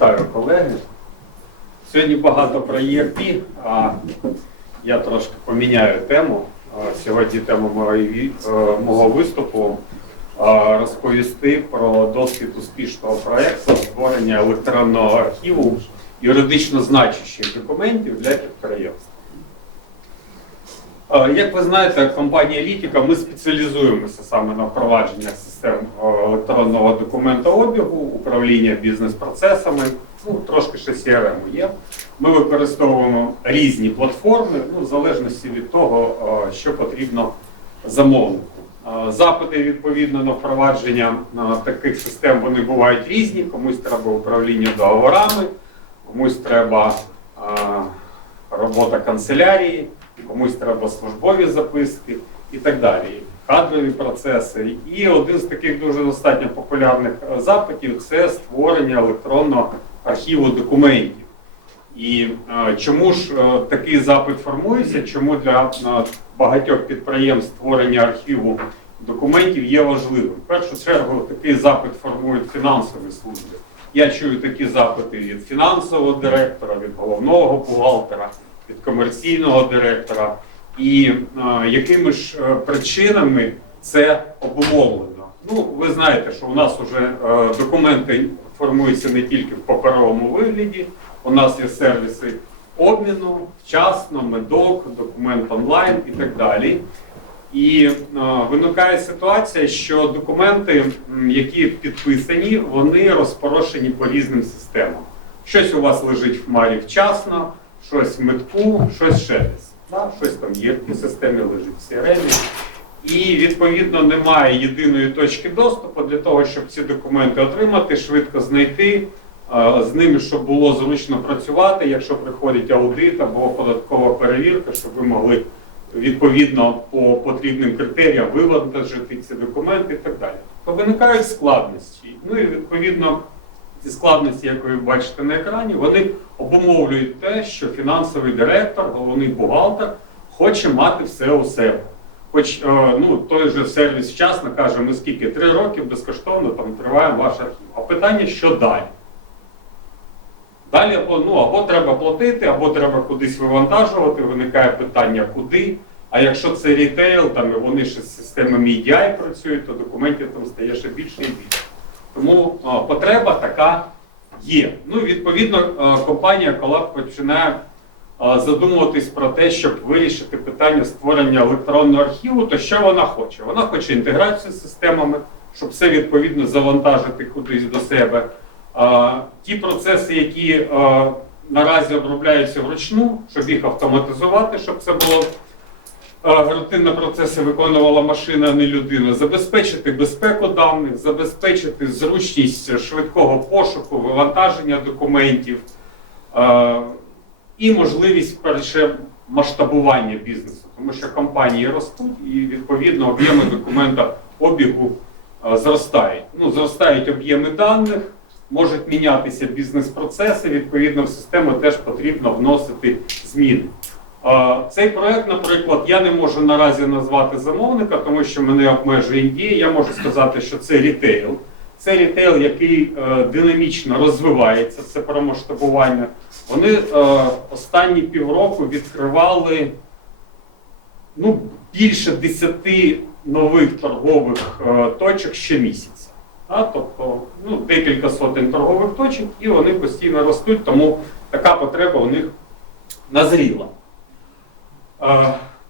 Вітаю колеги. Сьогодні багато про ERP, а я трошки поміняю тему. Сьогодні тема е, мого виступу розповісти про досвід успішного проєкту створення електронного архіву юридично значущих документів для підприємств. Е, Як ви знаєте, компанія Літіка ми спеціалізуємося саме на впровадженнях систем е, електронного документообігу, управління бізнес-процесами, ну трошки ще CRM є. Ми використовуємо різні платформи, ну, в залежності від того, е, що потрібно замовнику. Запити відповідно на впровадження таких систем вони бувають різні. Комусь треба управління договорами, комусь треба робота канцелярії, комусь треба службові записки і так далі. Кадрові процеси. І один з таких дуже достатньо популярних е, запитів це створення електронного архіву документів. І е, чому ж е, такий запит формується? Чому для багатьох підприємств створення архіву документів є важливим? В першу чергу такий запит формують фінансові служби. Я чую такі запити від фінансового директора, від головного бухгалтера, від комерційного директора. І е, якими ж е, причинами це обумовлено? Ну, ви знаєте, що у нас вже е, документи формуються не тільки в паперовому вигляді. У нас є сервіси обміну, вчасно, медок, документ онлайн і так далі. І е, виникає ситуація, що документи, які підписані, вони розпорошені по різним системам. Щось у вас лежить в хмарі вчасно, щось в метку, щось ще десь. Да? Щось там є в системі лежить в CRM. І відповідно немає єдиної точки доступу для того, щоб ці документи отримати, швидко знайти, е, з ними, щоб було зручно працювати, якщо приходить аудит або податкова перевірка, щоб ви могли відповідно по потрібним критеріям вивантажити ці документи і так далі. То виникають складності. Ну і відповідно ці складності, як ви бачите на екрані, вони обумовлюють те, що фінансовий директор, головний бухгалтер хоче мати все у себе. Хоч е, ну, той же сервіс вчасно каже, ми скільки три роки безкоштовно там триваємо ваш архів. А питання, що далі? Далі ну, або треба платити, або треба кудись вивантажувати, виникає питання куди. А якщо це рітейл, там і вони ще з системами EDI працюють, то документів там стає ще більше і більше. Тому потреба така є. Ну, відповідно, компанія Колаб починає задумуватись про те, щоб вирішити питання створення електронного архіву, то що вона хоче? Вона хоче інтеграцію з системами, щоб все відповідно завантажити кудись до себе. Ті процеси, які наразі обробляються вручну, щоб їх автоматизувати, щоб це було рутинні процеси виконувала машина, а не людина, забезпечити безпеку даних, забезпечити зручність швидкого пошуку, вивантаження документів і можливість перше масштабування бізнесу, тому що компанії ростуть і відповідно об'єми документа обігу зростають. Ну, зростають об'єми даних можуть мінятися бізнес-процеси, відповідно, в систему теж потрібно вносити зміни. Цей проект, наприклад, я не можу наразі назвати замовника, тому що мене обмежує індія. Я можу сказати, що це рітейл. Це рітейл, який е, динамічно розвивається, це про масштабування. Вони е, останні півроку відкривали ну, більше 10 нових торгових е, точок щомісяця. Тобто ну, декілька сотень торгових точок, і вони постійно ростуть, тому така потреба у них назріла.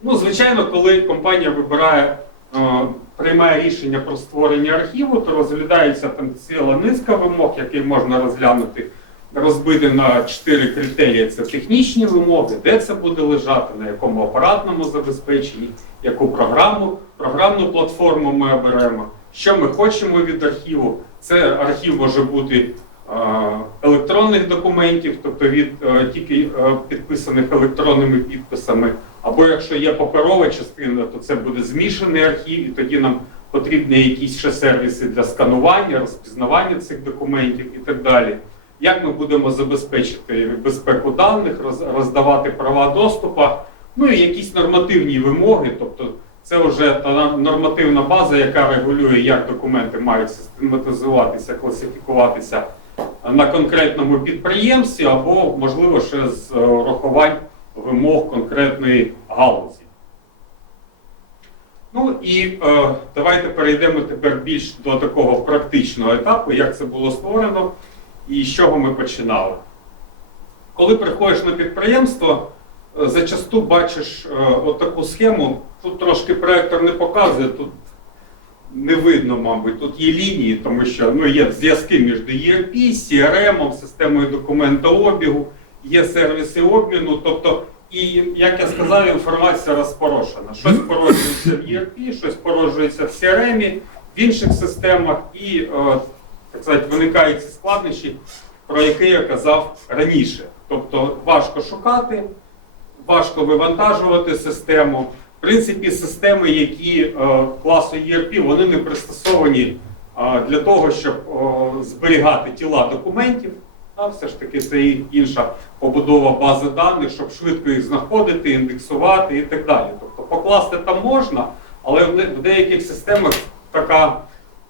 Ну, звичайно, коли компанія вибирає, приймає рішення про створення архіву, то розглядається там ціла низка вимог, які можна розглянути, розбити на чотири критерії: це технічні вимоги, де це буде лежати, на якому апаратному забезпеченні, яку програму, програмну платформу ми оберемо. Що ми хочемо від архіву? Це архів може бути електронних документів, тобто від тільки підписаних електронними підписами. Або якщо є паперова частина, то це буде змішаний архів, і тоді нам потрібні якісь ще сервіси для сканування, розпізнавання цих документів і так далі. Як ми будемо забезпечити безпеку даних, роздавати права доступу, ну і якісь нормативні вимоги, тобто це вже та нормативна база, яка регулює, як документи мають систематизуватися, класифікуватися на конкретному підприємстві, або, можливо, ще з е, урахувань вимог конкретної галузі. Ну і е, давайте перейдемо тепер більш до такого практичного етапу, як це було створено і з чого ми починали. Коли приходиш на підприємство, е, зачасту бачиш е, отаку схему. Тут трошки проектор не показує, тут не видно, мабуть, тут є лінії, тому що ну, є зв'язки між ERP, CRM, системою документообігу, є сервіси обміну. Тобто, і як я сказав, інформація розпорошена. Щось породжується в ERP, щось породжується в CRM, в інших системах, і е, так сказати, виникають ці складнощі, про які я казав раніше. Тобто важко шукати, важко вивантажувати систему. В принципі, системи, які е, класу ERP, вони не пристосовані е, для того, щоб е, зберігати тіла документів. А все ж таки це інша побудова бази даних, щоб швидко їх знаходити, індексувати і так далі. Тобто покласти там можна, але в деяких системах така,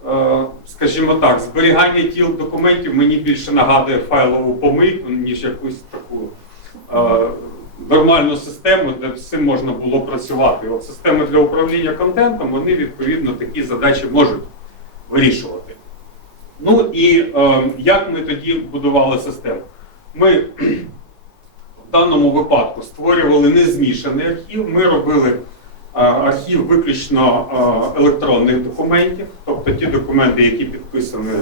е, скажімо так, зберігання тіл документів мені більше нагадує файлову помийку, ніж якусь таку е, нормальну систему, де цим можна було працювати. От системи для управління контентом, вони відповідно такі задачі можуть вирішувати. Ну і е, як ми тоді будували систему? Ми в даному випадку створювали не змішаний архів, ми робили е, архів виключно е, електронних документів, тобто ті документи, які підписані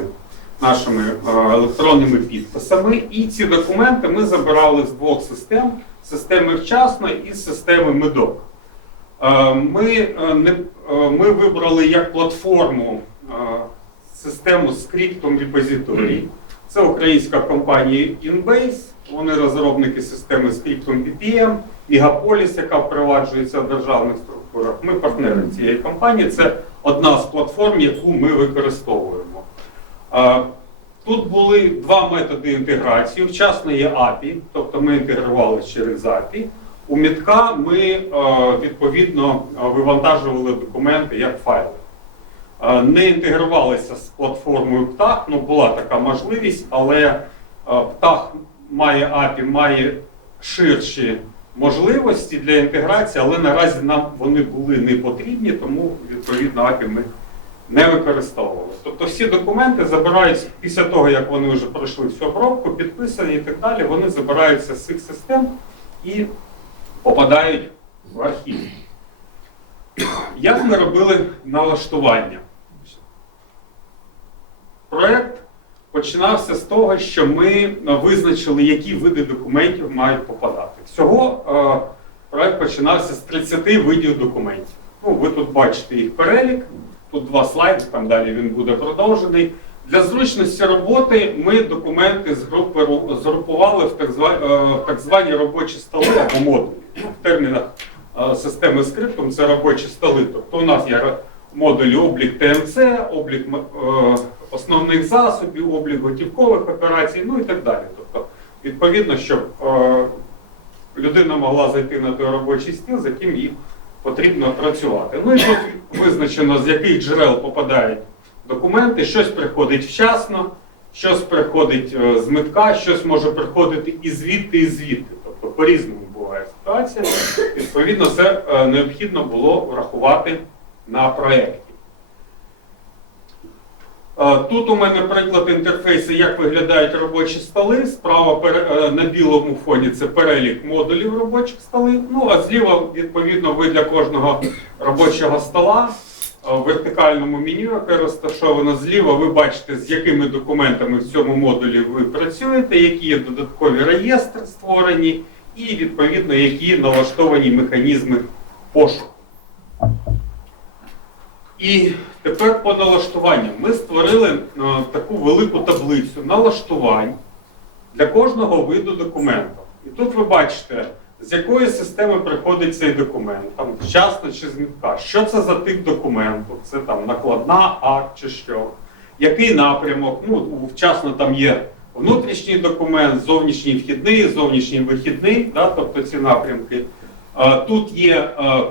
нашими е, електронними підписами. І ці документи ми забирали з двох систем: системи вчасно і системи медок. Ми, ми вибрали як платформу систему скриптом репозиторій. Це українська компанія Inbase, вони розробники системи скриптом BPM, Megapolis, яка впроваджується в державних структурах. Ми партнери цієї компанії. Це одна з платформ, яку ми використовуємо. Тут були два методи інтеграції. Вчасно є API, тобто ми інтегрували через API. У Мітка ми е, відповідно е, вивантажували документи як файли. Не інтегрувалися з платформою Птах, ну була така можливість, але е, Птах має API, має ширші можливості для інтеграції, але наразі нам вони були не потрібні, тому відповідно API ми не використовували. Тобто всі документи забираються після того, як вони вже пройшли всю обробку, підписані і так далі, вони забираються з цих систем і попадають в архів. Як ми робили налаштування? Проект починався з того, що ми визначили, які види документів мають попадати. Всього е, проект починався з 30 видів документів. Ну, ви тут бачите їх перелік. Тут два слайди, там далі він буде продовжений. Для зручності роботи ми документи згрупували в так, зва- е, в так звані робочі столи або модулі. Ну, В термінах е, системи скриптом це робочі столи. Тобто у нас є модулі облік ТМЦ, облік е, основних засобів, облік готівкових операцій, ну і так далі. Тобто, відповідно, щоб е, людина могла зайти на той робочий стіл, з яким їй потрібно працювати. Ну і тут визначено, з яких джерел попадають документи, щось приходить вчасно, щось приходить е, з метка, щось може приходити і звідти, і звідти. Тобто по-різному буває ситуація. Відповідно, це е, необхідно було врахувати на проєкті. Е, Тут у мене приклад інтерфейсу, як виглядають робочі столи. Справа е, на білому фоні це перелік модулів робочих столів. Ну а зліва, відповідно, ви для кожного робочого стола е, в вертикальному меню, яке розташовано зліва, ви бачите, з якими документами в цьому модулі ви працюєте, які є додаткові реєстри створені, і відповідно які налаштовані механізми пошуку. І тепер по налаштуванням. Ми створили е, таку велику таблицю налаштувань для кожного виду документу. І тут ви бачите, з якої системи приходить цей документ, там вчасно чи змітка. Що це за тип документу? Це там накладна акт чи що. Який напрямок? Ну, вчасно там є внутрішній документ, зовнішній вхідний, зовнішній вихідний, да, тобто ці напрямки. Е, Тут є е,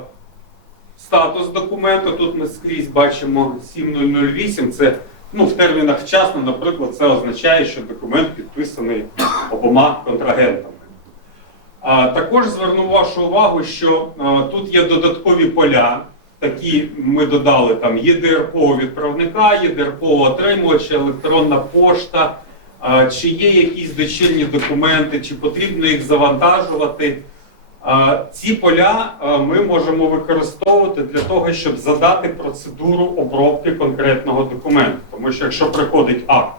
статус документу. Тут ми скрізь бачимо 7008, це Ну, в термінах вчасно, наприклад, це означає, що документ підписаний обома контрагентами. А, також зверну вашу увагу, що а, тут є додаткові поля. Такі ми додали там ЄДРПО відправника, ЄДРПО отримувача, електронна пошта, чи є якісь дочірні документи, чи потрібно їх завантажувати. Ці поля ми можемо використовувати для того, щоб задати процедуру обробки конкретного документу. Тому що якщо приходить акт,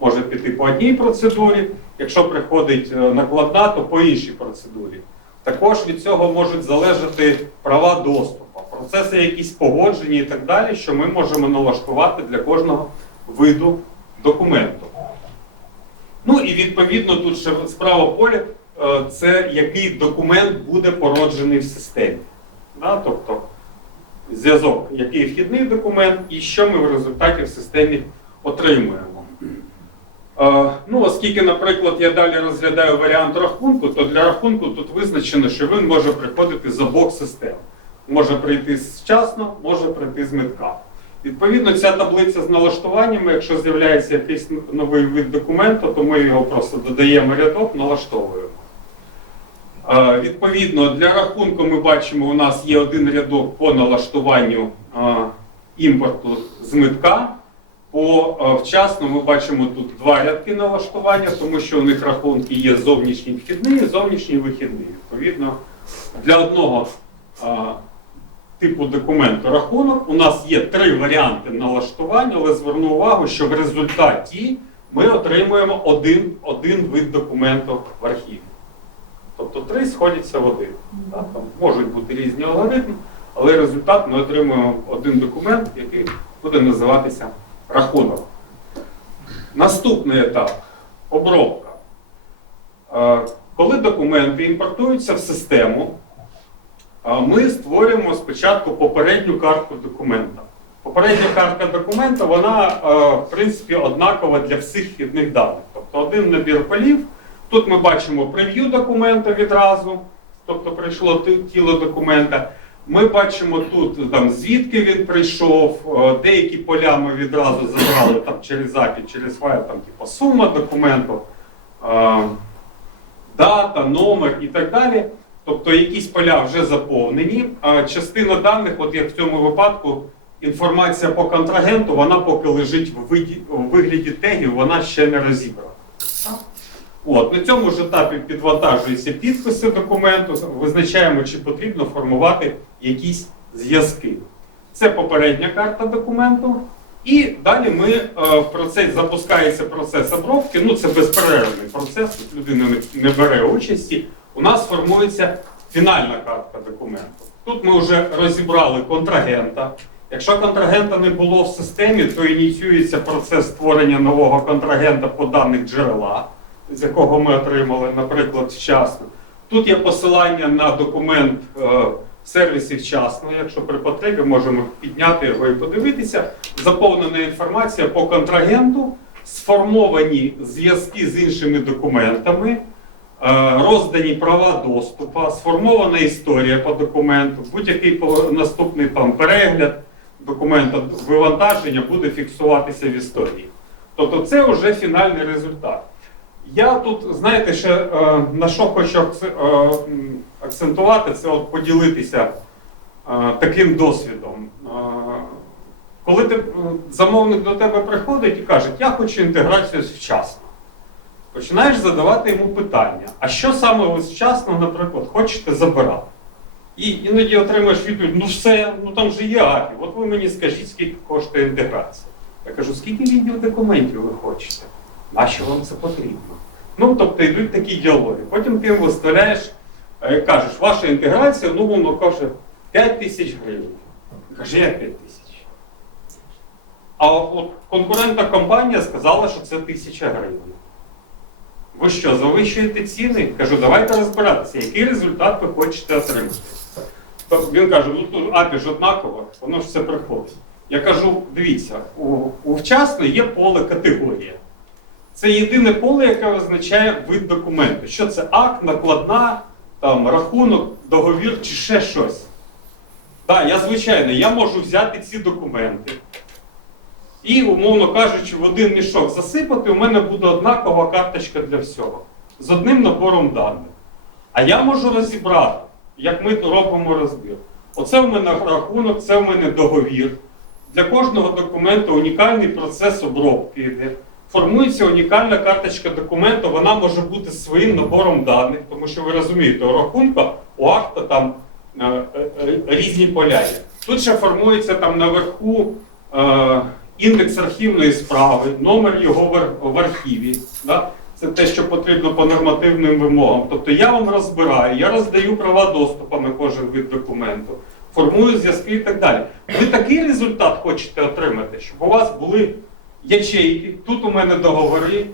може піти по одній процедурі, якщо приходить е, накладна, то по іншій процедурі. Також від цього можуть залежати права доступу, процеси якісь погоджені і так далі, що ми можемо налаштувати для кожного виду документу. Ну і відповідно тут ще справа поля це який документ буде породжений в системі. Да? Тобто зв'язок, який вхідний документ, і що ми в результаті в системі отримуємо. Е, Ну, оскільки, наприклад, я далі розглядаю варіант рахунку, то для рахунку тут визначено, що він може приходити з обох систем. Може прийти вчасно, може прийти з метка. Відповідно, ця таблиця з налаштуваннями, якщо з'являється якийсь новий вид документу, то ми його просто додаємо рядок, налаштовуємо. Відповідно, для рахунку ми бачимо, у нас є один рядок по налаштуванню імпорту з митка. По вчасно ми бачимо тут два рядки налаштування, тому що у них рахунки є зовнішній вхідний і зовнішній вихідний. Відповідно, для одного типу документу рахунок у нас є три варіанти налаштування, але зверну увагу, що в результаті ми отримуємо один, один вид документу в архіві. Тобто три сходяться в один. Там можуть бути різні алгоритми, але результат ми отримуємо один документ, який буде називатися рахунок. Наступний етап обробка. Коли документи імпортуються в систему, ми створюємо спочатку попередню картку документа. Попередня картка документа, вона, в принципі, однакова для всіх вхідних даних. Тобто один набір полів. Тут ми бачимо прев'ю документа відразу, тобто прийшло тіло документа. Ми бачимо тут, там, звідки він прийшов, е, деякі поля ми відразу забрали там, через API, через файл, там, типу, сума документу, е, дата, номер і так далі. Тобто якісь поля вже заповнені. А частина даних, от як в цьому випадку, інформація по контрагенту, вона поки лежить в вигляді тегів, вона ще не розібрана. От, на цьому ж етапі підвантажуються підписи документу, визначаємо, чи потрібно формувати якісь зв'язки. Це попередня карта документу. І далі ми е, в процесі запускається процес обробки. Ну це безперервний процес, тут людина не, бере участі. У нас формується фінальна картка документу. Тут ми вже розібрали контрагента. Якщо контрагента не було в системі, то ініціюється процес створення нового контрагента по даних джерела з якого ми отримали, наприклад, вчасно. Тут є посилання на документ е, в сервісі вчасно. Якщо при потребі можемо підняти його і подивитися. Заповнена інформація по контрагенту, сформовані зв'язки з іншими документами, е, роздані права доступу, сформована історія по документу, будь-який наступний там перегляд документа вивантаження буде фіксуватися в історії. Тобто це вже фінальний результат. Я тут, знаєте, ще е, на що хочу е, акцентувати, це от поділитися е, таким досвідом. Коли ти, замовник до тебе приходить і каже, я хочу інтеграцію з вчасно, починаєш задавати йому питання, а що саме ви вчасно, наприклад, хочете забирати? І іноді отримаєш відповідь, ну все, ну там же є API, от ви мені скажіть, скільки коштує інтеграція. Я кажу, скільки відеодокументів ви хочете? Нащо вам це потрібно? Ну, тобто йдуть такі діалоги. Потім ти виставляєш, е, кажеш, ваша інтеграція, ну, воно каже 5 тисяч гривень. Каже, як 5 тисяч? А от конкурентна компанія сказала, що це тисяча гривень. Ви що, завищуєте ціни? Кажу, давайте розбиратися, який результат ви хочете отримати. То він каже, ну тут API ж однаково, воно ж все приходить. Я кажу, дивіться, у, у вчасно є поле категорія. Це єдине поле, яке визначає вид документу. Що це акт, накладна, там, рахунок, договір чи ще щось. Так, я звичайно, я можу взяти ці документи, і, умовно кажучи, в один мішок засипати, у мене буде однакова карточка для всього з одним набором даних. А я можу розібрати, як ми робимо розбір. Оце в мене рахунок, це в мене договір. Для кожного документу унікальний процес обробки йде. Формується унікальна карточка документу, вона може бути своїм набором даних, тому що ви розумієте, у рахунку у акта там е, е, е, різні поля є. Тут ще формується там наверху індекс архівної справи, номер його в, в архіві. Да? Це те, що потрібно по нормативним вимогам. Тобто я вам розбираю, я роздаю права доступу на кожен вид документу, формую зв'язки і так далі. Ви такий результат хочете отримати, щоб у вас були ячейки, тут у мене договори,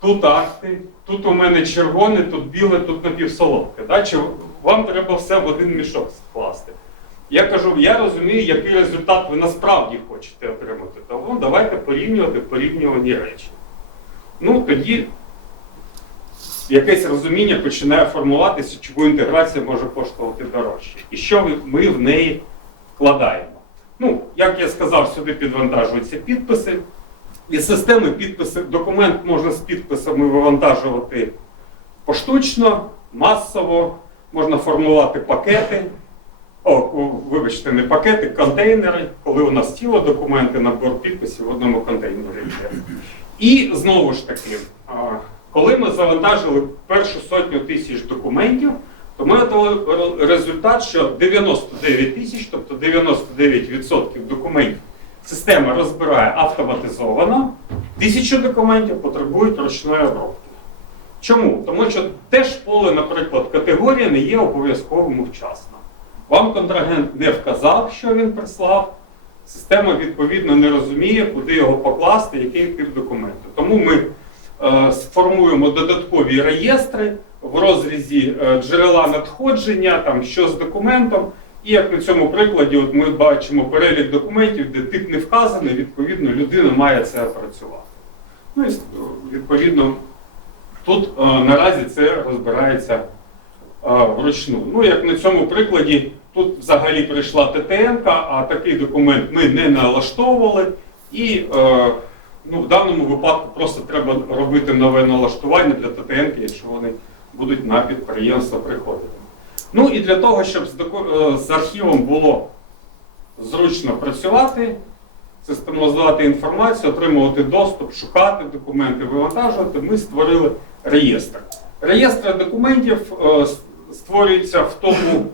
тут акти, тут у мене червоне, тут біле, тут напівсолодке. Да? Чи вам треба все в один мішок скласти? Я кажу, я розумію, який результат ви насправді хочете отримати. Тому давайте порівнювати порівнювані речі. Ну, тоді якесь розуміння починає формуватися, чому інтеграція може коштувати дорожче. І що ми в неї вкладаємо. Ну, як я сказав, сюди підвантажуються підписи. Із системи підписи, документ можна з підписами вивантажувати поштучно, масово, можна формувати пакети. О, вибачте, не пакети, контейнери, коли у нас тіло документи, набор підписів в одному контейнері є. І знову ж таки, коли ми завантажили першу сотню тисяч документів, то ми отримали результат, що 99 тисяч, тобто 99% документів система розбирає автоматизовано, тисячу документів потребують ручної обробки. Чому? Тому що теж поле, наприклад, категорія не є обов'язковим вчасно. Вам контрагент не вказав, що він прислав. Система відповідно не розуміє, куди його покласти, який тип документу. Тому ми е, сформуємо додаткові реєстри в розрізі е, джерела надходження, там, що з документом. І як на цьому прикладі, от ми бачимо перелік документів, де тип не вказаний, відповідно, людина має це опрацювати. Ну і відповідно, тут е, наразі це розбирається е, вручну. Ну, як на цьому прикладі, тут взагалі прийшла ТТН, а такий документ ми не налаштовували. І е, ну, в даному випадку просто треба робити нове налаштування для ТТН, якщо вони будуть на підприємство приходити. Ну і для того, щоб з, е, з архівом було зручно працювати, систематизувати інформацію, отримувати доступ, шукати документи, вивантажувати, ми створили реєстр. Реєстр документів е, створюється в тому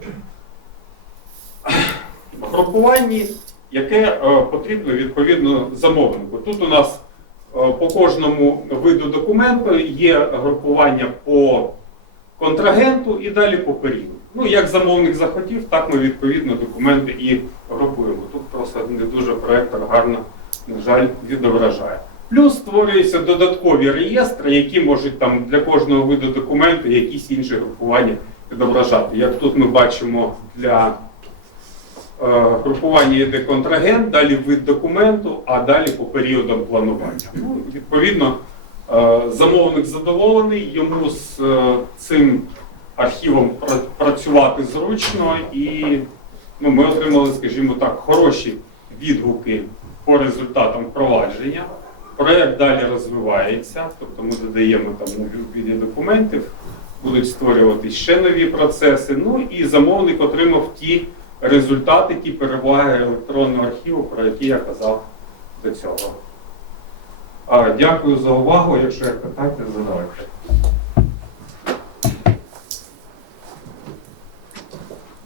групуванні, яке е, потрібно відповідно замовнику. Тут у нас по кожному виду документу є групування по контрагенту і далі по періоду. Ну, як замовник захотів, так ми відповідно документи і групуємо. Тут просто не дуже проектор гарно, на жаль, відображає. Плюс створюються додаткові реєстри, які можуть там для кожного виду документу якісь інші групування відображати. Як тут ми бачимо для е, групування йде контрагент, далі вид документу, а далі по періодам планування. Ну, відповідно, е, замовник задоволений, йому з е, цим архівом працювати зручно, і ну, ми отримали, скажімо так, хороші відгуки по результатам впровадження. Проект далі розвивається, тобто ми додаємо там нові документів, будуть створюватись ще нові процеси. Ну і замовник отримав ті результати, ті переваги електронного архіву, про які я казав до цього. А, Дякую за увагу. Якщо є питання, задавайте.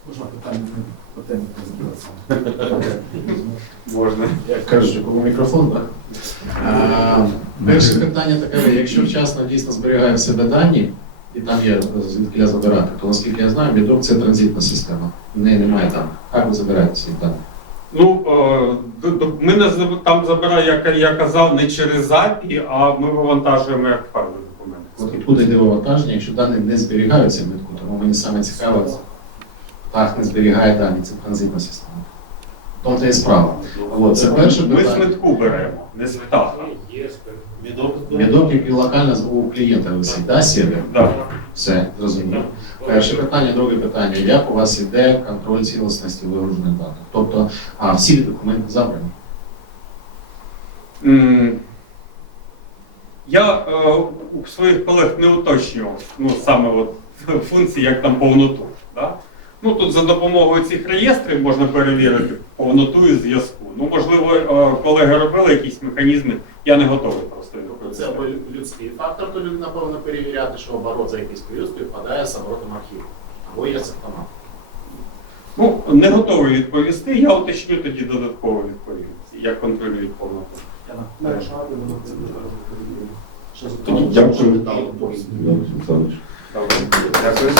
Можна питання Можна. Як кажуть, у мікрофон, так? Перше питання таке, якщо вчасно дійсно зберігає в себе дані, і там є звідки забирати, то наскільки я знаю, бідок це транзитна система. В неї немає даних. Як ви забираєте ці дані? Ну, е, ми не там забираємо, як я казав, не через API, а ми вивантажуємо як файли От документи. відкуди йде вивантаження, якщо дані не зберігаються в митку, тому мені саме цікаво, так не зберігає дані, це транзитна система. Тому то є справа. От, це перше Ми з питання. метку беремо, не з птаха. Бідок, який локально у клієнта висить, да, сервер? Да. Все, зрозуміло. Перше питання, друге питання. Як у вас іде контроль цілісності вигружених даних? Тобто, а всі документи забрані? М, Я е, у своїх колег не уточнював ну, саме от, функції, як там повноту. Да? Ну, тут за допомогою цих реєстрів можна перевірити повноту і зв'язку. Ну, можливо, е, колеги робили якісь механізми, я не готовий просто Це відповісти. або людський фактор, то людина повинна перевіряти, що оборот за якийсь період співпадає з оборотом архіву. Або є це автомат. Ну, не готовий відповісти, я уточню тоді додатково відповім, як контролюють повноту. Дякую. Дякую.